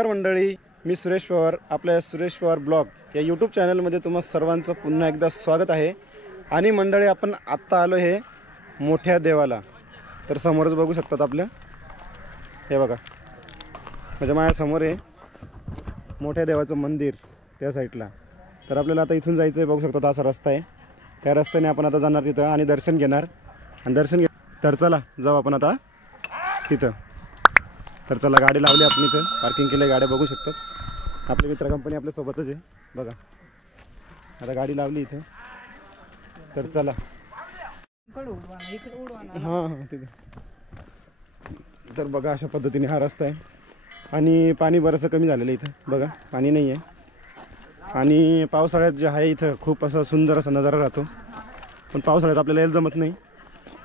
नमस्कार मंडळी, मी सुरेश पवार. आपल्या सुरेश पवार ब्लॉग या यूट्यूब चॅनलमध्ये तुम्हा सर्वांचं पुन्हा एकदा स्वागत आहे. आणि मंडळी, आपण आत्ता आलो हे मोठ्या देवाला. तर समोरच बघू शकतात आपल्या, हे बघा म्हणजे माझ्यासमोर आहे मोठ्या देवाचं मंदिर त्या साईडला. तर आपल्याला आता इथून जायचं आहे. बघू शकतात असा रस्ता आहे, त्या रस्त्याने आपण आता जाणार तिथं आणि दर्शन घेणार. आणि दर्शन तर चला जाऊ आपण आता तिथं. तर चला, गाडी लावली आपण इथं, पार्किंग केली, गाड्या बघू शकतात. आपली मित्र कंपनी आपल्यासोबतच आहे बघा. आता गाडी लावली इथं, तर चला. हां हां तिथे. तर बघा अशा पद्धतीने हा रस्ता आहे. आणि पाणी बरंचसं कमी झालेलं आहे इथं बघा, पाणी नाही आहे. आणि पावसाळ्यात जे आहे इथं खूप असा सुंदर असा नजारा राहतो. पण पावसाळ्यात आपल्याला यायला जमत नाही,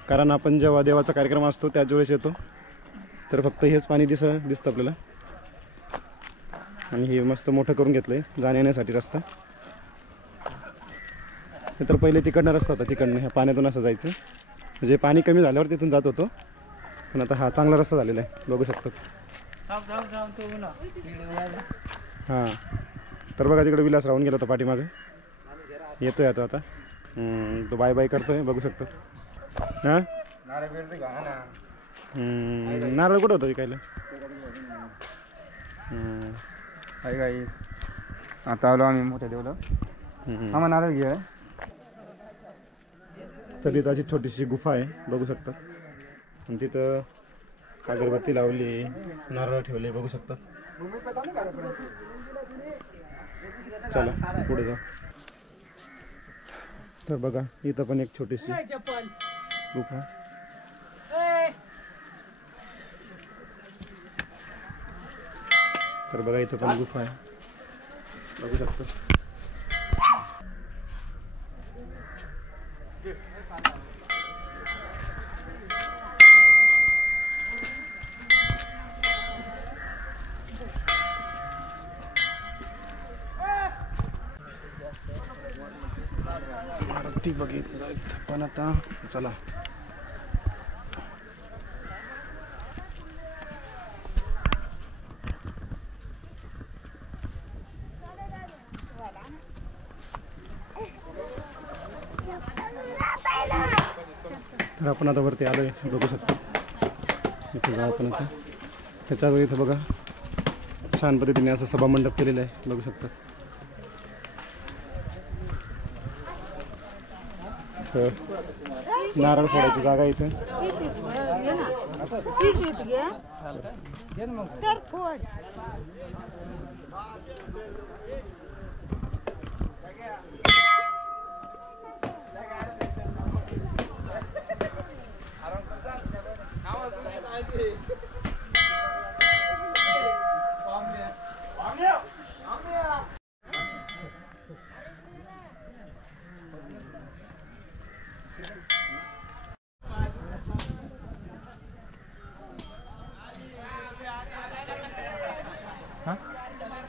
कारण आपण जेव्हा देवाचा कार्यक्रम असतो त्याच वेळेस येतो. तर फक्त हेच पाणी दिसतं आपल्याला. आणि हे मस्त मोठं करून घेतलं आहे जाण्या येण्यासाठी रस्ता. तर पहिले तिकडनं रस्ता होता, तिकडनं ह्या पाण्यातून असं जायचं. म्हणजे पाणी कमी झाल्यावर तिथून जात होतो, पण आता हा चांगला रस्ता झालेला आहे बघू शकतो. हां, तर बघा तिकडे विलास राहून गेला होता पाठीमागे, येतोय आता. तो बाय बाय करतोय बघू शकतो. हां, नारळ कुठं होतं विकायला? हाय गाईस, आता आलो आम्ही मोठ्या देवला. आम्हा नारळ घ्या. तर इथं अशी छोटीशी गुफा आहे बघू शकतात. आणि तिथं अगरबत्ती लावली, नारळ ठेवले बघू शकतात. चला पुढे जा. तर बघा इथं पण एक छोटीशी गुफा. तर बघा इथं पण गुफा आहे बघू शकतो. आरती बघितलं पण आता चला. तर आपण आता वरती आलोय बघू शकतो. इथे जाऊ आपण आता. त्याच्यावर इथं बघा छान पद्धतीने असं सभामंडप केलेलं आहे बघू शकता. नारळ फोडायची जागा इथे.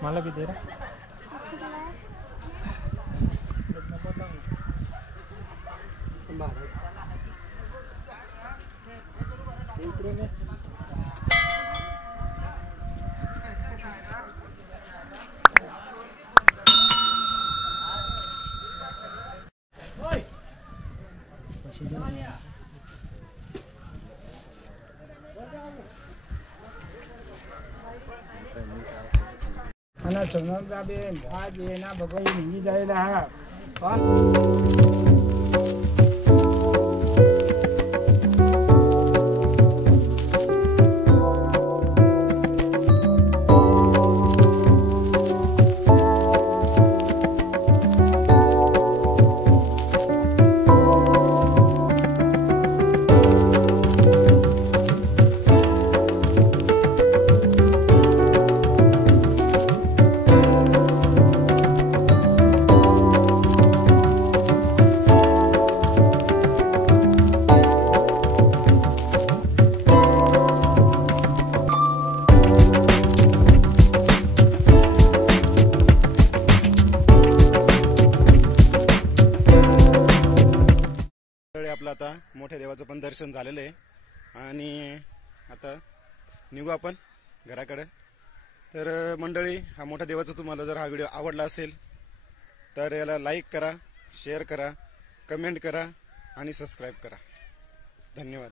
मला किती रे? ana sonar da ben aje na bagai ni जायला हा. आपलं आता मोठ्या देवाचं पण दर्शन झालेलं आहे आणि आता निघू आपण घराकडे. तर मंडळी, हा मोठ्या देवाचा तुम्हाला जर हा व्हिडिओ आवडला असेल तर याला लाईक करा, शेअर करा, कमेंट करा आणि सबस्क्राईब करा. धन्यवाद.